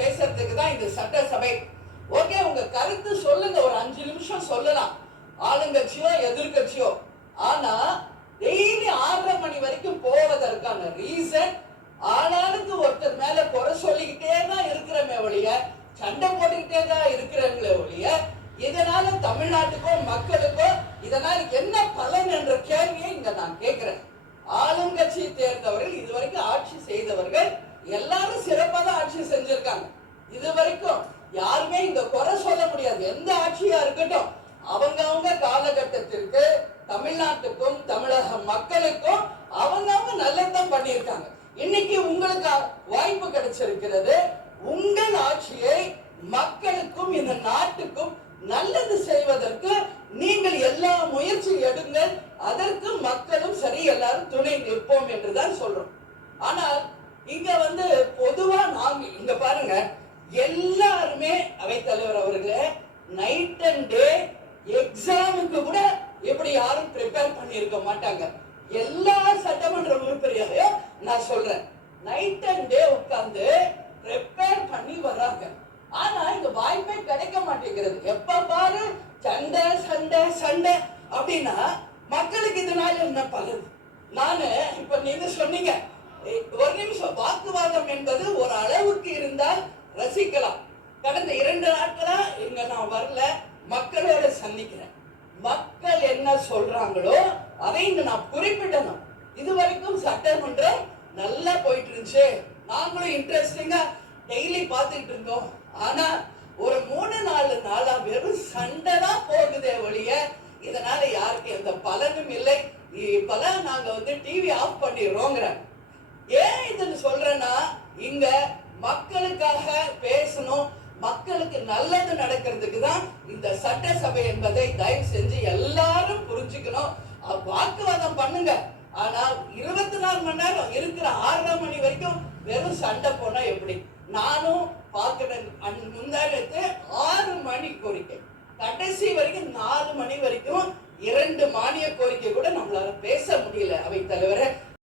பேசுறதுக்கு தான் இந்த சட்டசபை. ஓகே, உங்க கருத்து சொல்லுங்க, ஒரு 5 நிமிஷம் சொல்லலாம், ஆளுங்கட்சியோ எதிர்கட்சியோ. ஆனா டெய்லி 6:30 மணி வரைக்கும் போவதற்கான ரீசன் ஆளாளுக்கு ஒருத்தர் மேல குறை சொல்லிக்கிட்டே தான் இருக்கிறமே ஒழிய, சண்டை போட்டுக்கிட்டே தான் இருக்கிறவங்களே ஒழிய, இதனால தமிழ்நாட்டுக்கோ மக்களுக்கோ இதனால என்ன பலன் என்ற கேள்வியை இங்க நான் கேட்கிறேன். ஆளுங்கட்சி தேர்ந்தவர்கள், இதுவரைக்கும் ஆட்சி செய்தவர்கள் எல்லாரும் சிறப்பாக தான் ஆட்சி செஞ்சிருக்காங்க. இதுவரைக்கும் யாருமே இங்க குறை சொல்ல முடியாது. எந்த ஆட்சியா இருக்கட்டும், அவங்க காலகட்டத்திற்கு தமிழ்நாட்டுக்கும் தமிழக மக்களுக்கும் அவங்க நல்லதான் பண்ணியிருக்காங்க. இன்னைக்கு உங்களுக்கு வாய்ப்பு கிடைச்சிருக்கிறது. உங்கள் ஆட்சியை மக்களுக்கும் இந்த நாட்டுக்கும் நல்லது செய்வதற்கு நீங்கள் எல்லா முயற்சி எடுங்கள். அதற்கு மக்களும் சரி எல்லாரும் துணை நிற்போம் என்றுதான் சொல்றோம். ஆனால் இங்க பொதுவா நாங்க இங்க பாருங்க, எல்லாருமே அவைத்தலைவர் அவர்களே நைட் அண்ட் டே எக்ஸாமுக்கு கூட எப்படி யாரும் ப்ரிப்பேர் பண்ணியிருக்க மாட்டாங்க. எல்லா சட்டமன்ற உறுப்பினரையும் நான் சொல்றேன், நைட் அண்ட் டே உட்கார்ந்து ப்ரிப்பேர் பண்ணி வர்றாங்க. ஆனா இந்த வாய்ப்பே கிடைக்க மாட்டேங்கிறது. எப்ப பாரு சண்டை சண்டை சண்டை அப்படின்னா மக்களுக்கு இதனால என்ன பலன்? நானு இப்ப நீங்க சொன்னீங்க, ஒரு நிமிஷம், வாக்குவாதம் என்பது ஒரு அளவுக்கு இருந்தால் ரசிக்கலாம். கடந்த 2 நாட்களா இங்க நான் வரல, மக்களோட சந்திக்கிறேன். மக்கள் என்ன சொல்றாங்களோ அதை இங்க நான் குறிப்பிடணும். இதுவரைக்கும் சட்டமன்றம் நல்லா போயிட்டு இருந்துச்சு, நாங்களும் இன்ட்ரெஸ்டிங்கா டெய்லி பார்த்துட்டு இருந்தோம். ஆனா ஒரு 3-4 நாளா வெறும் சண்டை தான் போகுதே ஒழிய இதனால யாருக்கு எந்த பலனும் இல்லை. இப்பெல்லாம் நாங்க டிவி ஆஃப் பண்ணிடுறோங்கிற. ஏன் இதுன்னு சொல்றேன்னா, இங்க மக்களுக்காக பேசணும், மக்களுக்கு நல்லது நடக்கிறதுக்கு தான் இந்த சட்டசபை என்பதை தயவு செஞ்சு எல்லாரும் புரிஞ்சுக்கணும். வாக்குவாதம் பண்ணுங்க, ஆனா 24 மணி நேரம் இருக்கிற 6:30 மணி வரைக்கும் வெறும் சண்டை போனா எப்படி? நானும் பாக்குறேன். முந்தானத்து 6 மணி கோரிக்கை, கடைசி வரைக்கும் 4 மணி வரைக்கும் 2 மானிய கோரிக்கை கூட நம்மளால பேச முடியல. அவை தலைவரை